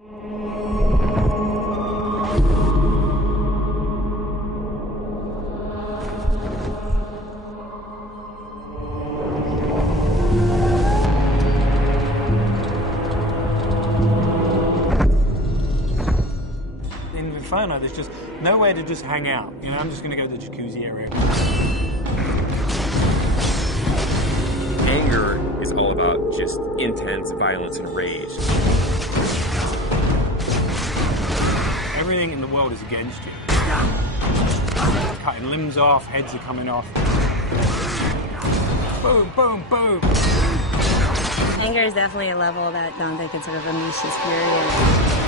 In Inferno, there's just nowhere to just hang out. You know, I'm just going to go to the jacuzzi area. Anger is all about just intense violence and rage. Everything in the world is against you. Cutting limbs off, heads are coming off. Boom, boom, boom. Anger is definitely a level that Dante can sort of unleash his fury in.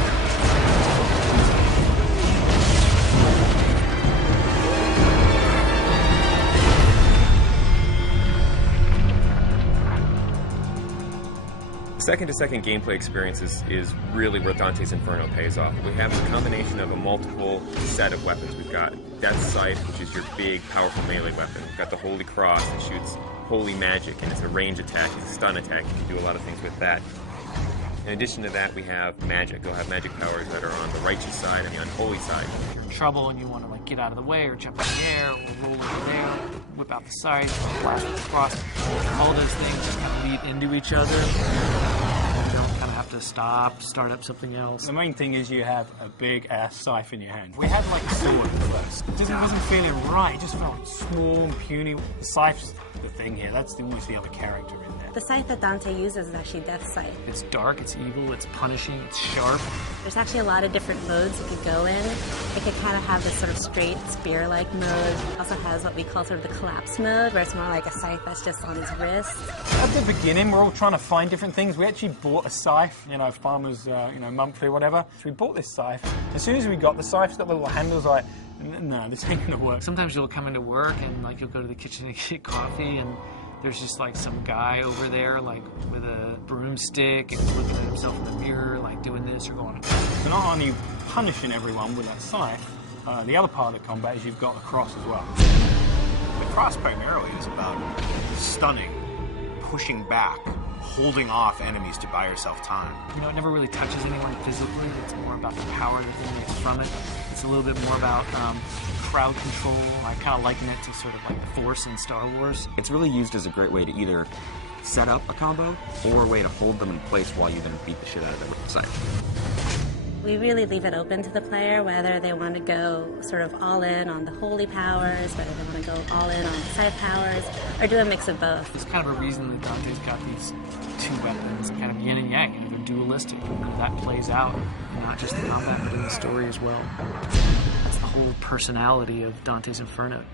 Second-to-second gameplay experiences is really where Dante's Inferno pays off. We have a combination of a multiple set of weapons. We've got Death Sight, which is your big, powerful melee weapon. We've got the Holy Cross that shoots holy magic, and it's a range attack, it's a stun attack. You can do a lot of things with that. In addition to that, we have magic. You'll have magic powers that are on the righteous side and the unholy side. If you're in trouble and you want to like get out of the way or jump in the air or roll over there, whip out the scythe, blast with the cross, all those things just kind of lead into each other. You don't kind of have to start up something else. The main thing is you have a big ass scythe in your hand. We had like a sword first. It wasn't feeling right. It just felt small and puny. The scythe's the thing here. That's almost the other character in there. The scythe that Dante uses is actually Death Sight. It's dark, it's evil, it's punishing, it's sharp. There's actually a lot of different modes you could go in. It could kind of have this sort of straight spear-like mode. It also has what we call sort of the collapse mode, where it's more like a scythe that's just on his wrist. At the beginning, we're all trying to find different things. We actually bought a scythe, you know, farmers, monthly or whatever. So we bought this scythe. As soon as we got the scythe, it's got the little handles like, no, this ain't gonna work. Sometimes you'll come into work and like you'll go to the kitchen to get coffee and there's just like some guy over there like with a broomstick and he's looking at himself in the mirror like doing this or going. So not only punishing everyone with that scythe, the other part of the combat is you've got the cross as well. The cross primarily is about stunning, pushing back, holding off enemies to buy yourself time. You know, it never really touches anyone physically. It's more about the power that emanates from it. It's a little bit more about crowd control. I kind of liken it to sort of like the Force in Star Wars. It's really used as a great way to either set up a combo or a way to hold them in place while you then beat the shit out of them with the scythe. We really leave it open to the player whether they want to go sort of all in on the holy powers, whether they want to go all in on the scythe powers, or do a mix of both. There's kind of a reason that Dante's got these two weapons, kind of yin and yang. You know, they're dualistic. And that plays out in not just the combat, but in the story as well. That's the whole personality of Dante's Inferno.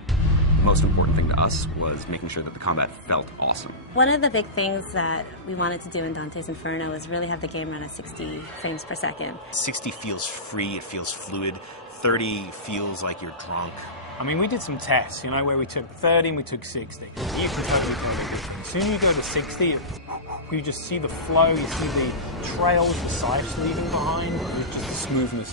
The most important thing to us was making sure that the combat felt awesome. One of the big things that we wanted to do in Dante's Inferno was really have the game run at 60 frames per second. 60 feels free, it feels fluid. 30 feels like you're drunk. I mean, we did some tests, you know, where we took 30 and we took 60. You can totally tell the difference. As soon as you go to 60, you just see the flow, you see the trails, the scythes leaving behind, it's just the smoothness.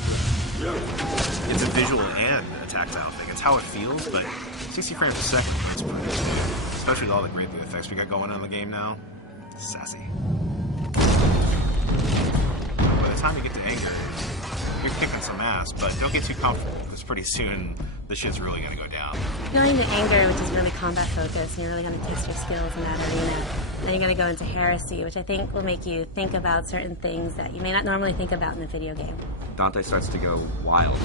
It's a visual and a tactile thing. It's how it feels, but 60 frames a second, it's pretty good. Especially with all the great effects we got going on in the game now. Sassy. By the time you get to anger, you're kicking some ass, but don't get too comfortable, because pretty soon the shit's really going to go down. Going to anger, which is really combat focused, and you're really going to test your skills in that arena. Then you're going to go into heresy, which I think will make you think about certain things that you may not normally think about in a video game. Dante starts to go wild.